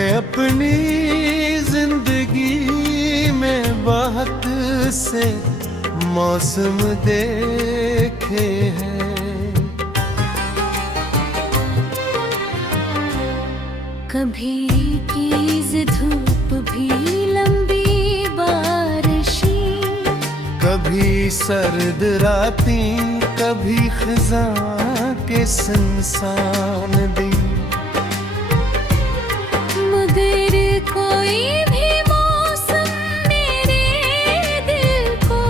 मैंने अपनी जिंदगी में बहुत से मौसम देखे हैं। कभी तेज धूप भी लंबी बारिशी, कभी सर्द रातें, कभी खिज़ां के सुनसान दिन। मगर कोई भी मौसम मेरे दिल को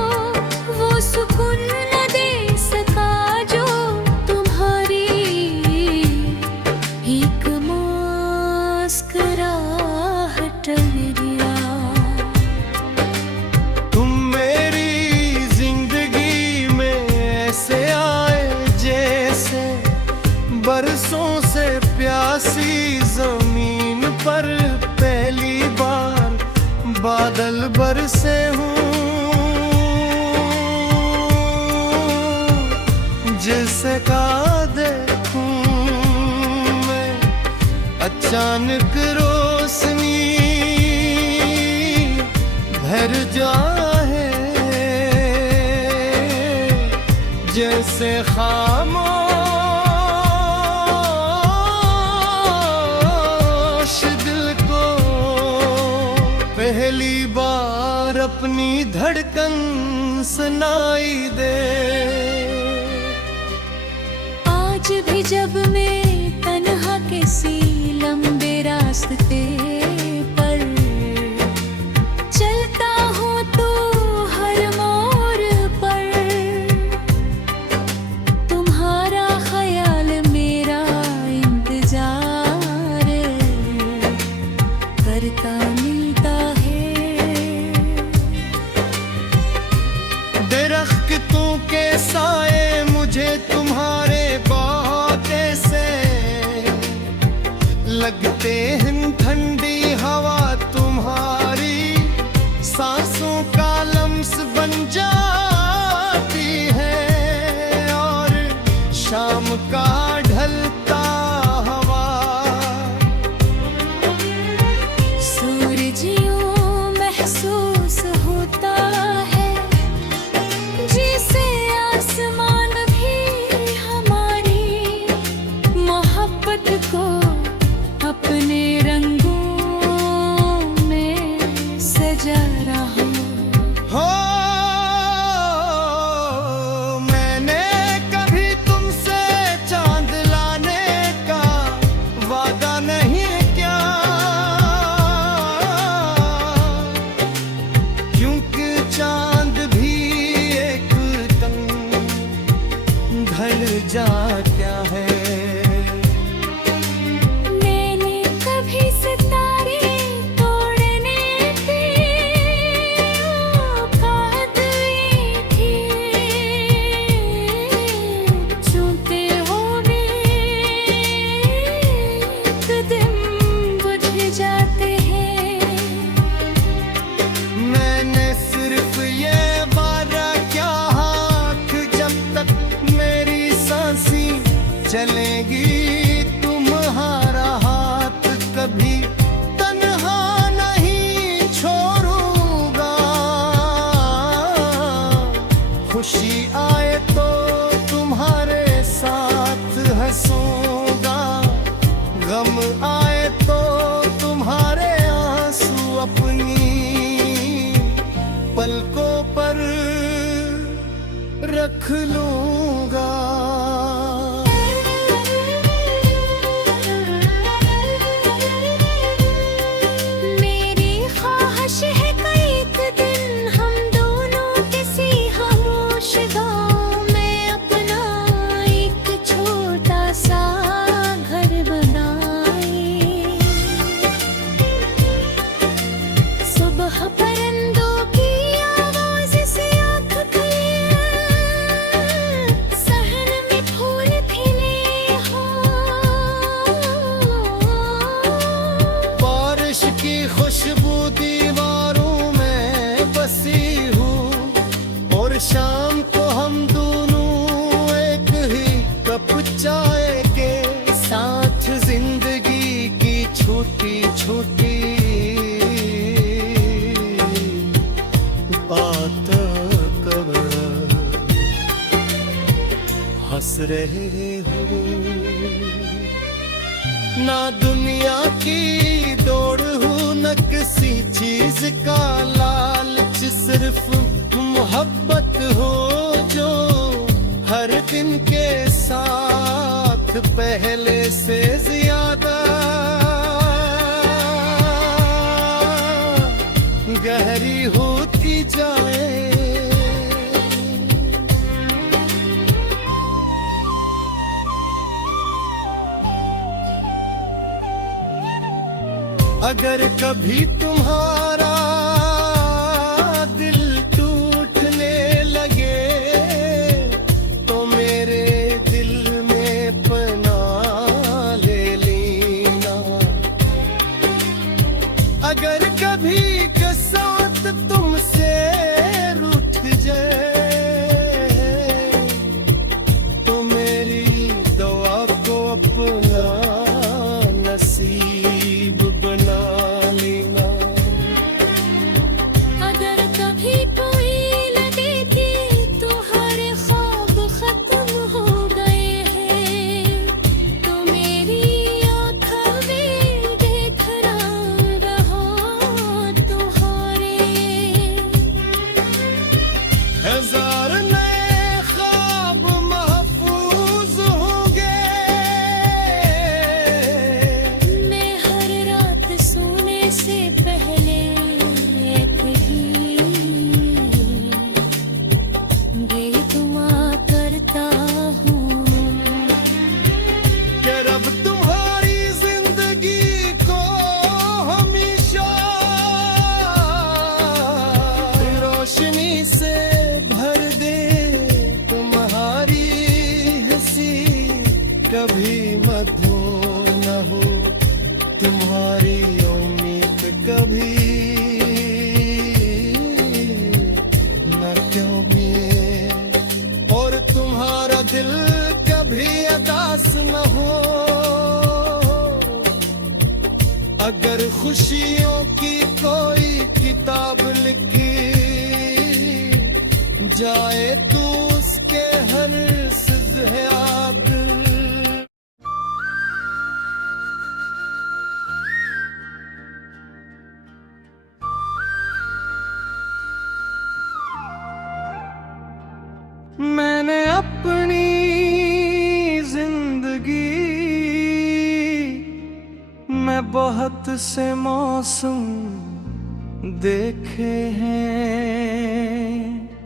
वो सुकून न दे सका जो तुम्हारी एक मुस्कुराहट दिया। तुम मेरी जिंदगी में ऐसे आए जैसे बरसों से प्यासी जमीन पर पहली बार बादल बरसे हूँ। जिसे का देखूं मैं अचानक रोशनी भर जाए, जैसे खामोश दिल को पहली बार अपनी धड़कन सुनाई दे। आज भी जब मैं तन्हा किसी लंबे रास्ते पर चलता हूँ तो हर मोड़ पर तुम्हारा ख्याल मेरा इंतजार करता मिलता है। दरख्तों के साए मुझे तुम्हारे बहुत से लगते हैं, ठंडी हवा तुम्हारी सांसों का लम्स बन जाती है, और शाम का ढलता हवा सूरज यूं महसूस होता है जिसे आसमान भी हमारी मोहब्बत को अपने रंगों में सजा रहा हो। मैंने कभी तुमसे चांद लाने का वादा नहीं किया, क्योंकि चांद भी एक दम ढल जाता है। मैंने कभी सितारे तोड़ने की औकात की, छूते हुए एक दिन बुझ जाते हैं। मैंने सिर्फ ये वादा किया कि जब तक मेरी सांसें चलेगी तुम्हारा हाथ कभी तन्हा नहीं छोड़ूंगा। खुशी आए तो तुम्हारे साथ हंसूंगा, गम आए तो तुम्हारे आंसू अपनी पलकों पर रख लूंगा। मेरी ख्वाहिश है कि एक दिन हम दोनों किसी खामोश गाँव में अपना एक छोटा सा घर बनाए। सुबह परिंदों की आवाज से आँख खुले, सहन में फूल खिले हों। बारिश की खुशबू दीवारों में बसी हूँ, और शाम को हम दोनों एक ही कप चाय के साथ जिंदगी की छोटी छोटी रहे हो। ना दुनिया की दौड़ हूँ न किसी चीज का लालच, सिर्फ मोहब्बत हो जो हर दिन के साथ पहले से ज्यादा गहरी होती जाए। अगर कभी तुम्हारा दिल टूटने लगे तो मेरे दिल में पनाह ले लेना। अगर कभी कसौत तुमसे रूठ जाए तो मेरी दुआ को अपना नसीब बना लेना। अगर कभी कोई लगे कि तुम्हारे ख्वाब खत्म हो गए हैं तो मेरी आँखों में देखना रहो तुम्हारे। हजार नए ख्वाब महफूज होंगे, मैं हर रात सोने से पहले एक ही बेदुआ करता हूँ कि रब तुम्हारी जिंदगी को हमेशा रोशनी से भर दे। तुम्हारी हंसी कभी मधुर न हो, तुम्हारी उम्मीद कभी न डूबे, और तुम्हारा दिल कभी उदास न हो। अगर खुशियों की कोई किताब लिखी जाए तो उसके हर सज़े याद। मैंने अपनी जिंदगी में बहुत से मौसम देखे हैं,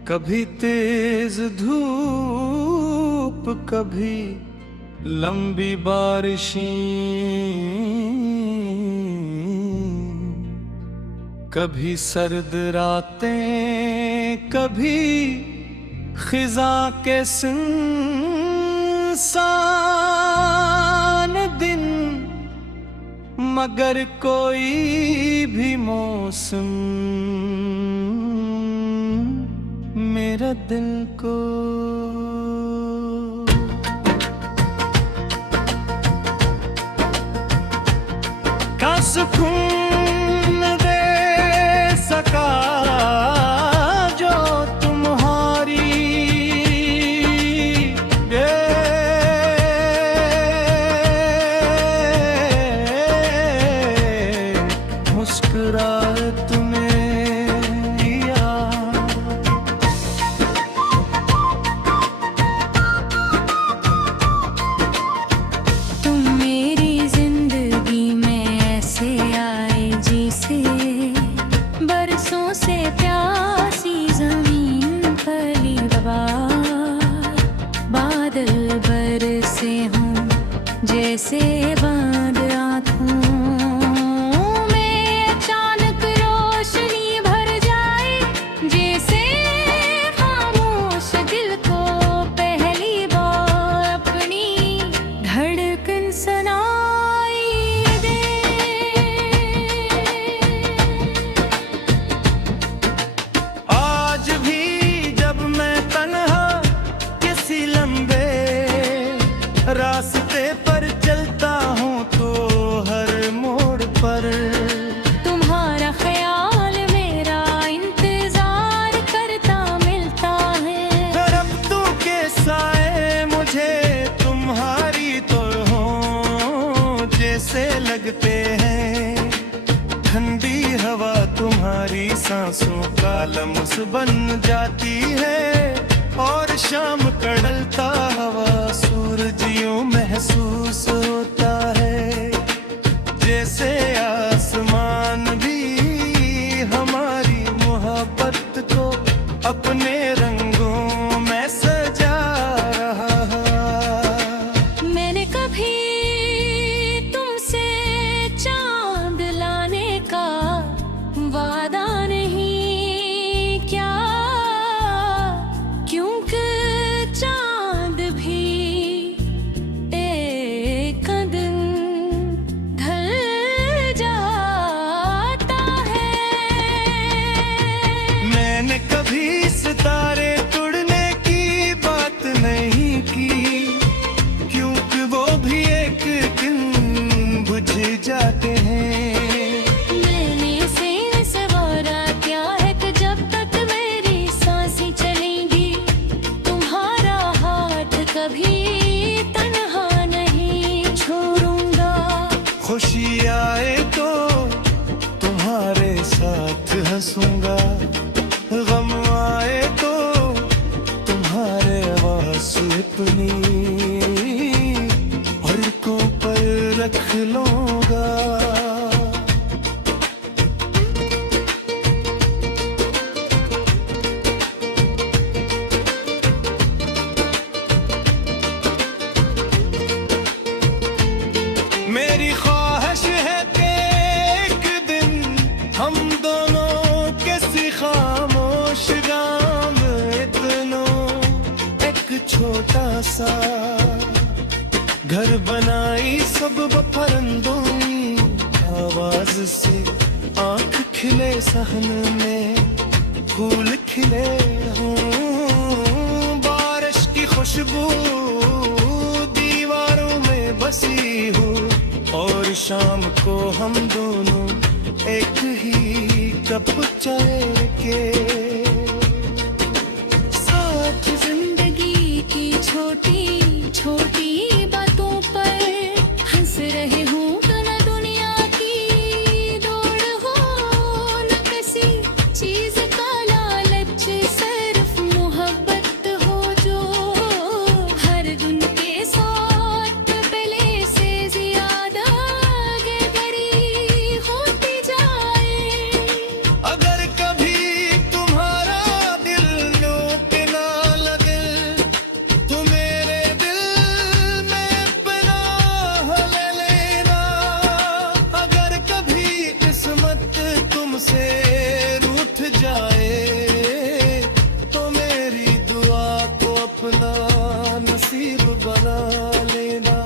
कभी तेज धूप, कभी लंबी बारिशें, कभी सर्द रातें, कभी खिजा के सुनसान दिन। मगर कोई भी मौसम मेरे दिल को का सुकून दे सका जो तुम्हारी मुस्कुराहट में दिया। तुम मेरी जिंदगी में ऐसे आए जिसे बरसों से प्यासी जमीन पली बहार। बादल बरसे हों जैसे बांध आँखों में, अचानक रोशनी भर जाए जैसे खामोश दिल को पहली बार अपनी धड़कन सुनाई दे। आज भी जब मैं तन्हा किसी लंबे रास्ते पर चलता हूँ तो हर मोड़ पर तुम्हारा ख्याल मेरा इंतजार करता मिलता है। रब्तों के साए मुझे कालम्स बन जाती है और शाम कड़लता हवा सूरज यूं महसूस होता है जैसे आसमान भी हमारी मोहब्बत को अपने रंगों में सजा रहा। मैंने कभी तुमसे चांद लाने का वादा नहीं किया, क्योंकि चांद भी एक दिन ढल जाता है। मैंने कभी सितारे तोड़ने की बात नहीं की, क्योंकि वो भी एक दिन बुझ जाते हैं। मैंने से वादा किया है कि जब तक मेरी सांसें चलेंगी तुम्हारा हाथ कभी तन्हा नहीं छोड़ूंगा। खुशी आए तो तुम्हारे साथ हंसूंगा, गम आए तो तुम्हारे आंसू अपनी पलकों पर रख लूंगा। मेरी ख्वाहिश है कि एक दिन हम दोनों किसी खामोश गाम इतनों एक छोटा सा घर बनाई सब परिंदों की आवाज से, आंख खिले सहन में फूल खिले हों, बारिश की खुशबू दीवारों में बसी हो और शाम को हम दोनों एक ही कप चाय के साथ जिंदगी की छोटी छोटी बातों पर हंस रहे हूँ। तो न दुनिया की दौड़ हो न किसी चीज का लालच, सिर्फ मोहब्बत हो जो हर दिन के साथ पहले से ज्यादा गहरी होती जाए। अगर कभी तुम्हारा दिल लोट ना लगे तो मेरे दिल में पनाह ले लेना। अगर कभी किस्मत तुमसे रूठ जाए तो मेरी दुआ को अपना नसीब बना लेना।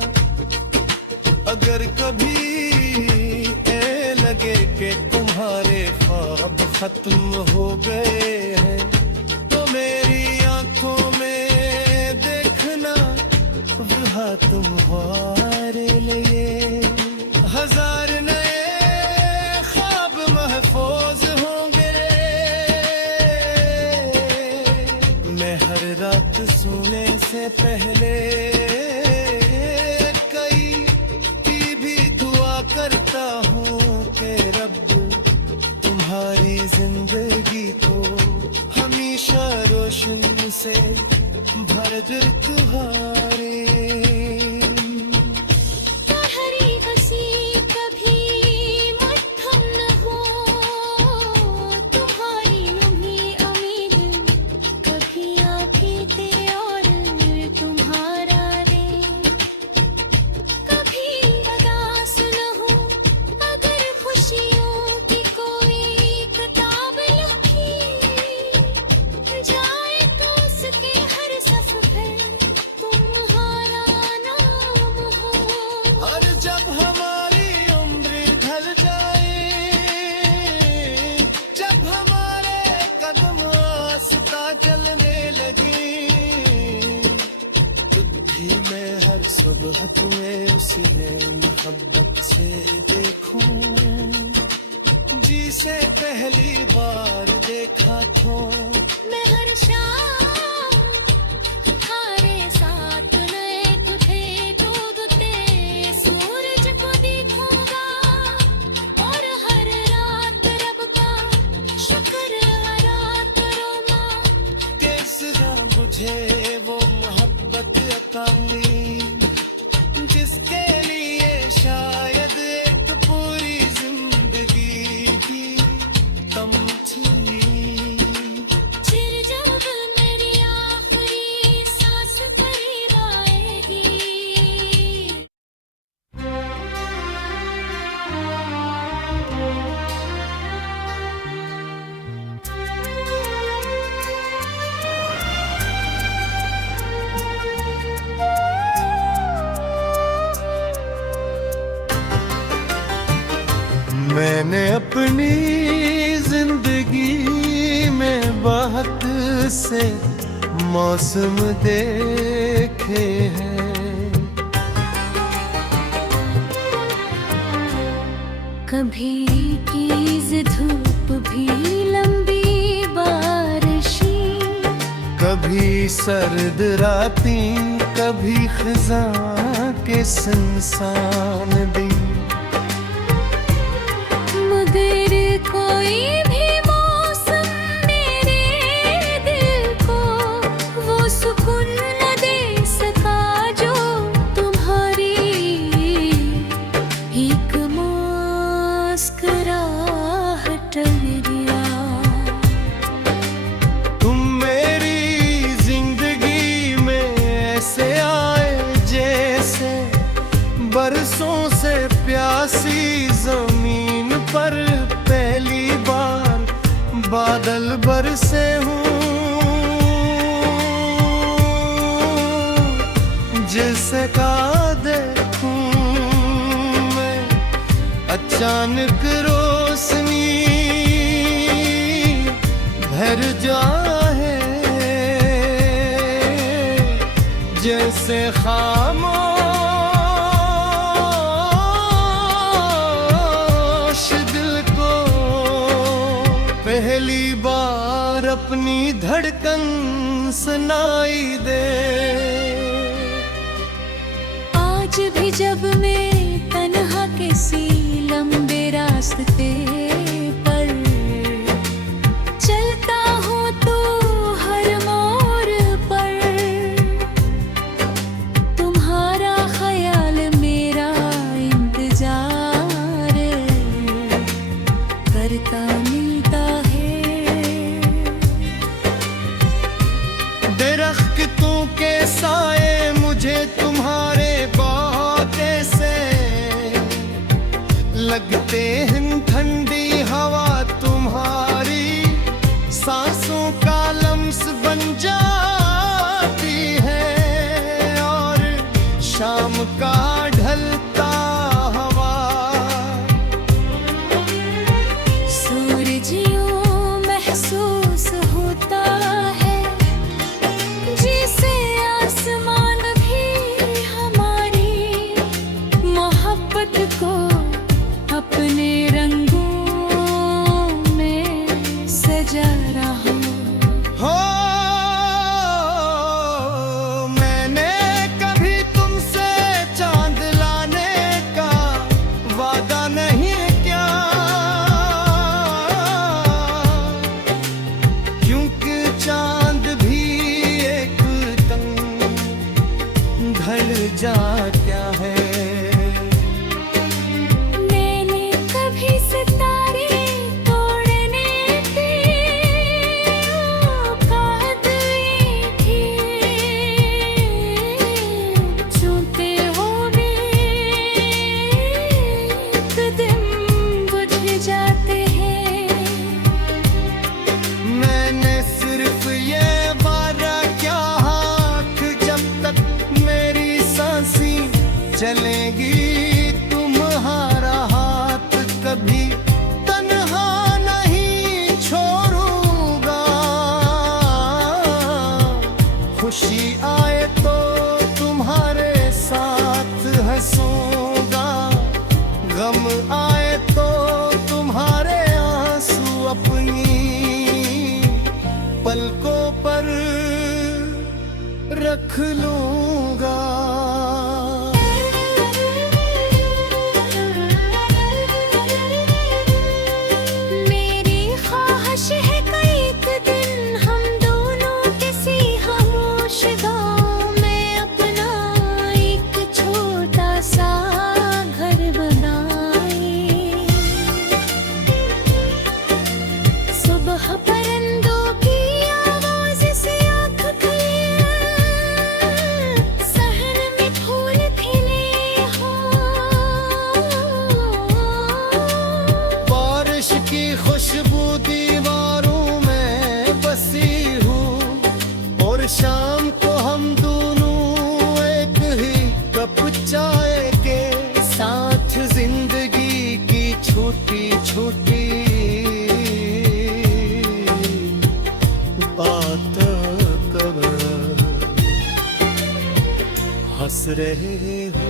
अगर कभी ए लगे कि तुम्हारे ख्वाब खत्म हो गए हैं तो मेरी आंखों में देखना वहाँ तुम्हारे लिए हजार नए ख्वाब महफूज होंगे। मैं हर रात सोने से पहले कई की भी दुआ करता हूँ कि रब तुम्हारी जिंदगी को हमेशा रोशन से भर दे तुम्हारे। हरी हंसी कभी मद्धम न हो, तुम्हारी यूं उम्मीद कभी आंखें ते और तुम्हारा रे। कभी उदास न हो अगर खुशियों की कोई किताब लिखी जाए तो उसके हर सफ़े तुम्हारा नाम हो। और जब हमारी उम्र ढल जाए, जब हमारे कदम आस्ता चलने लगे, तुझे मैं हर सुबह तुम्हें उसी में मोहब्बत से देखूं, जिसे पहली बार देखा तो मैं हर शाम तुम्हारे साथ नए तुझे डूबते सूरज को देखूंगा और हर रात रब का शुक्र अदा मैंने अपनी जिंदगी में बहुत से मौसम देखे हैं। कभी तेज धूप भी लंबी बारिशी, कभी सर्द रातें, कभी खिज़ां के सुनसान दिन। मगर कोई भी मौसम मेरे दिल को वो सुकून न दे सका जो तुम्हारी एक मुस्कुराहट दिया। तुम मेरी जिंदगी में ऐसे आए जैसे बरसों से प्यासी जमीन पर पहली बार बादल बरसे हूँ। जैसे का देखूं मैं अचानक रोशनी भर जाए, जैसे खामोश दिल को पहली बार अपनी धड़कन सुनाई दे। आज भी जब मैं तन्हा किसी लंबे रास्ते पर चलता हूँ तो हर मोड़ पर तुम्हारा ख्याल मेरा इंतजार करता मिलता है। दरख्तों के साए मुझे तुम्हारे बहुत से लगते हैं, ठंडी हवा तुम्हारी सांसों का लम्स बन जाती है, और शाम का ढलता हवा सूरज यूं महसूस होता है जिसे आसमान भी हमारी मोहब्बत को अपने रंगों में सजा रहा हो। मैंने कभी तुमसे चांद लाने का वादा नहीं किया, क्योंकि चांद भी एक तंग ढल जाता है। मैंने कभी सितारे तोड़ने की औकात नहीं की, छूते हो भी एक दिन बुझ जाते हैं। मैंने सिर्फ ये वादा किया कि जब तक मेरी सांसें चलेगी तुम्हारा हाथ कभी तन्हा नहीं छोड़ूंगा। खुशी आए तो तुम्हारे साथ हंसूंगा, गम आए तो तुम्हारे आंसू अपनी पलकों पर रख लूंगा। मेरी ख्वाहिश है कि एक दिन हम दोनों किसी खामोश गाँव में अपना एक छोटा सा घर बनाएं। सुबह परिंदों की आवाज से आँख खुले, सहन में फूल खिले हों। बारिश की खुशबू दीवारों में बसी हूँ, और शाम को हम दोनों एक ही कप चाय के साथ जिंदगी की छोटी रहे हो।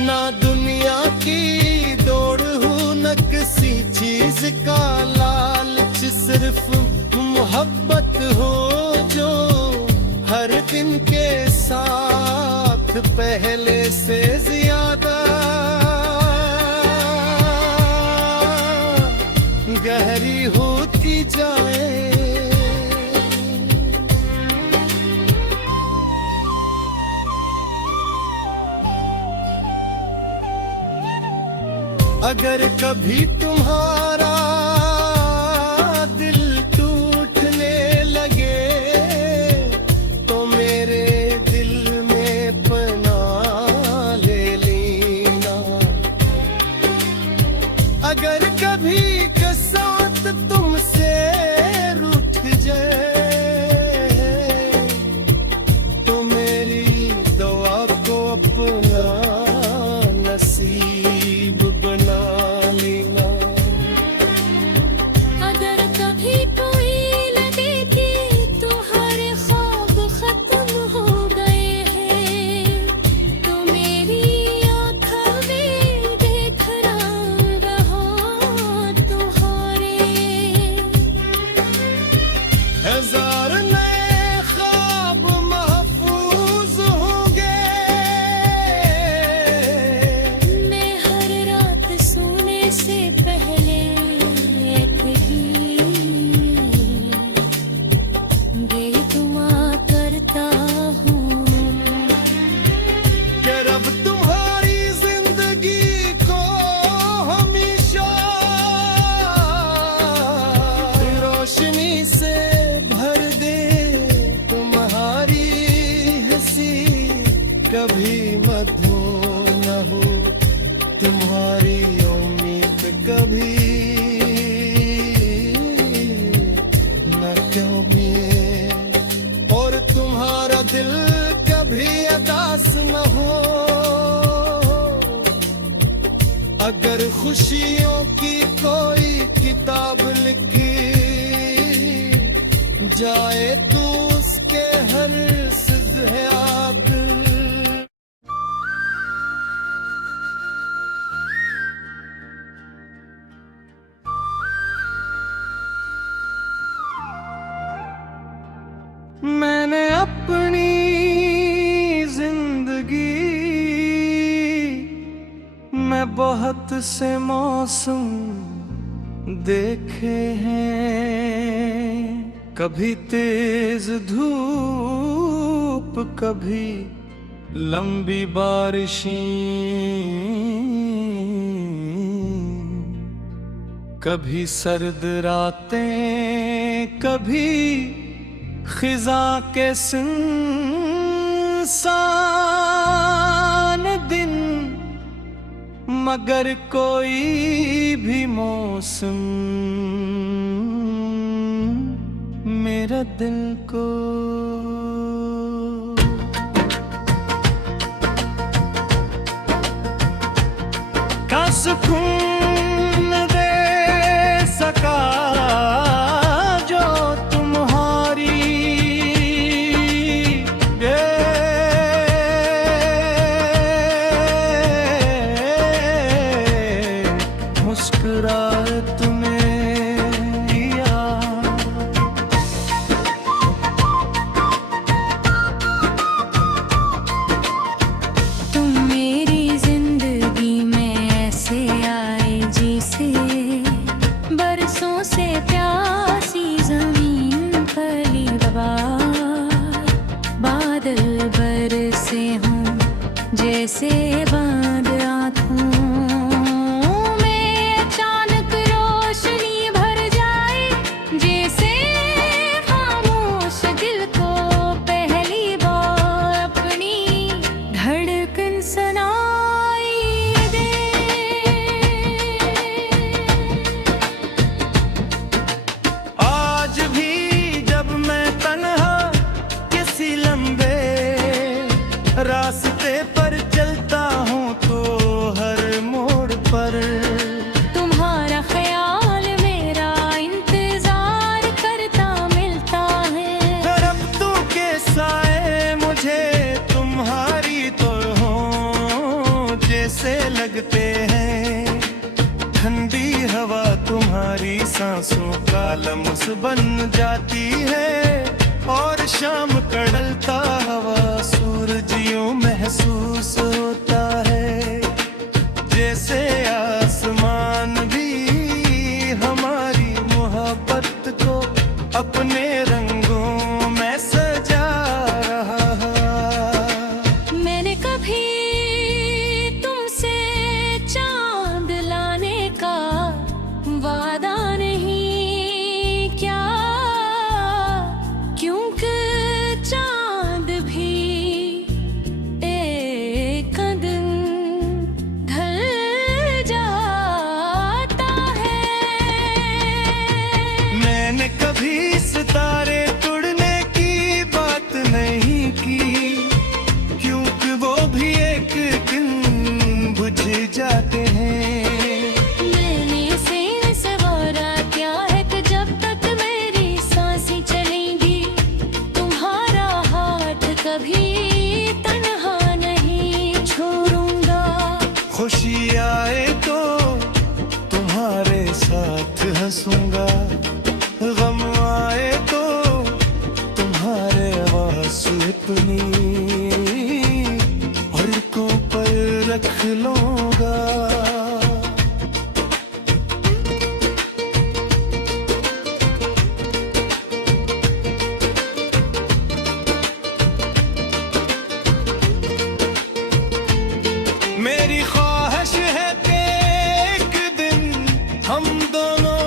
ना दुनिया की दौड़ हो न किसी चीज का लालच, सिर्फ मोहब्बत हो जो हर दिन के साथ पहले से ज्यादा गहरी होती जाए। अगर कभी तुम्हारा दिल टूटने लगे तो मेरे दिल में पनाह ले लेना। अगर कभी कसौत तुमसे रूठ जाए तो मेरी दुआ को अपना नसीब बना लेना। अगर कभी कोई लगे कि तुम्हारे ख्वाब खत्म हो गए हैं तो मेरी आँखों में देखना रहो तुम्हारे। हजार नए ख्वाब महफूज होंगे, मैं हर रात सोने से पहले एक ही बेदुआ करता हूँ कि रब तुम्हारी जिंदगी को हमेशा रोशनी से भर दे। तुम्हारी हंसी कभी मधुर न हो, तुम्हारी उम्मीद कभी न कभी, और तुम्हारा दिल कभी उदास न हो। अगर खुशियों की कोई किताब लिखी जाए तो उसके हर याद। मैंने अपनी जिंदगी में बहुत से मौसम देखे हैं, कभी तेज धूप कभी लंबी बारिशें, कभी सर्द रातें कभी खिजा के सुनसान दिन। मगर कोई भी मौसम मेरा दिल को का सुकून दे सका जो तुम्हारी मुस्कुराहट में दिया। तुम मेरी जिंदगी में ऐसे आए जिसे बरसों से प्यासी जमीन पली बहार। बादल बरसे हों जैसे बांध आँखों में, अचानक रोशनी भर जाए जैसे खामोश दिल को पहली बार अपनी धड़कन सुनाई दे। आज भी जब मैं तन्हा किसी लंबे रास्ते पर चलता हूँ तो हर मोड़ पर तुम्हारा ख्याल मेरा इंतजार करता मिलता है। दरख्तों के साए मुझे लगते हैं। ठंडी हवा तुम्हारी सांसों का लम्स बन जाती है, और शाम का ढलता हवा सूरज यूं महसूस होता है, जैसे आसमान भी हमारी मोहब्बत को अपने रंगों में सजा रहा। मैंने कभी तुमसे चांद लाने का वादा नहीं किया, क्योंकि चांद भी एक दिन ढल जाता है। मैंने कभी सितारे तोड़ने की बात नहीं की, क्योंकि वो भी एक दिन बुझ जाते हैं। मैंने से सवारा क्या है कि जब तक मेरी सांसें चलेंगी, तुम्हारा हाथ कभी तन्हा नहीं छोड़ूंगा। खुशी आए तो तुम्हारे साथ हंसूंगा, गम आए तो तुम्हारे आंसू अपनी पलकों पर रख लूंगा। मेरी ख्वाहिश है कि एक दिन हम दोनों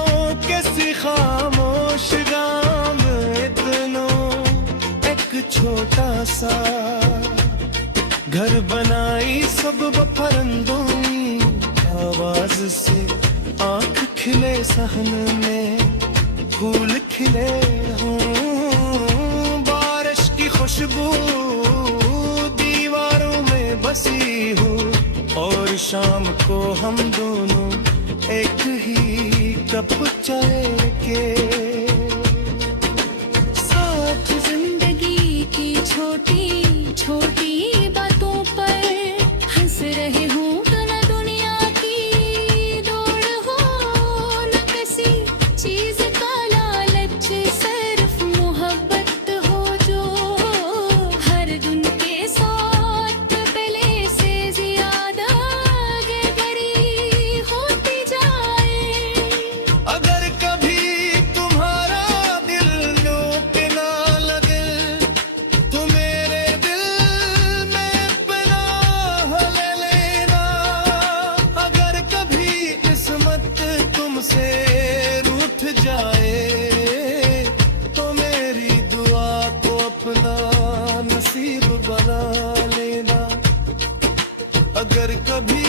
किसी खामोश गाँव में दोनों एक छोटा सा घर बनाई, सब परिंदों की आवाज से आंख खिले, सहन में फूल खिले हों, बारिश की खुशबू दीवारों में बसी हो, और शाम को हम दोनों एक ही कप चाय के साथ जिंदगी की छोटी छोटी बातों पर हंस रहे हूँ। न दुनिया की दौड़ हो, न किसी चीज का लालच, सिर्फ मोहब्बत हो जो हर दिन के साथ पहले से ज्यादा आगे बढ़ी होती जाए। अगर कभी तुम्हारा दिल लोट ना लगे तो मेरे दिल में पनाह ले लेना। अगर कभी किस्मत तुमसे रूठ जाए तो मेरी दुआ को अपना नसीब बना लेना। अगर कभी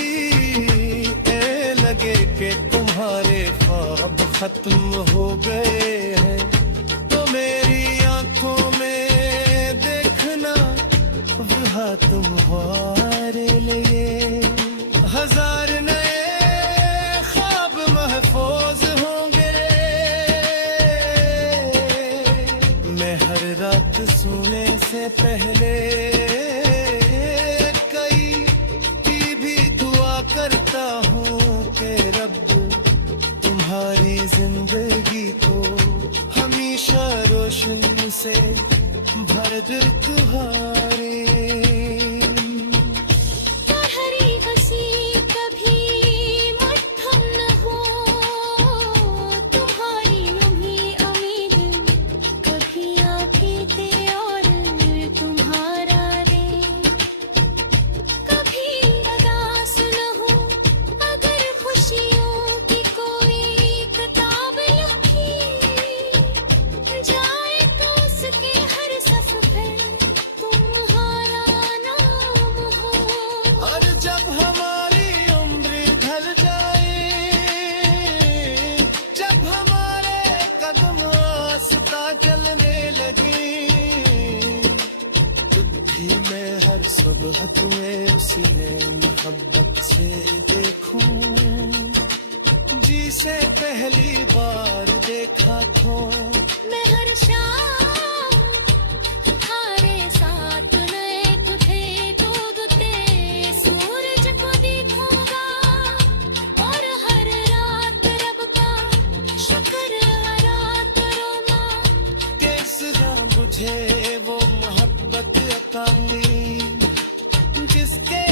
ये लगे कि तुम्हारे ख्वाब खत्म हो गए हैं, तो मेरी आंखों में देखना वहाँ तुम्हारे लिए हजार नए ख्वाब महफूज होंगे। मैं हर रात सोने से पहले कई की भी दुआ करता हूँ कि रब तुम्हारी जिंदगी को हमेशा रोशन से भर दे तुम्हारे। हरी हंसी कभी मद्धम न हो, तुम्हारी यूं उम्मीद कभी आंखें ते और तुम्हारा रे। कभी अदास न हो, अगर खुशियों की कोई किताब लिखी जाए तो उसके हर सफ़े तुम्हारा नाम हो। और जब हमारी उम्र ढल जाए, जब हमारे कदम आस्ता चलने लगे, जब भी मैं हर सुबह तुम्हें उसी मोहब्बत से देखूं, जी से पहली बार देखा तो मैं हर शाम तुम्हारे साथ नए थे, दूधते सूरज को देखूंगा। जिसके